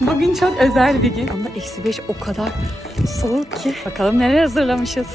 Bugün çok özel bir gün. Ama -5 o kadar soğuk ki. Bakalım neler hazırlamışız.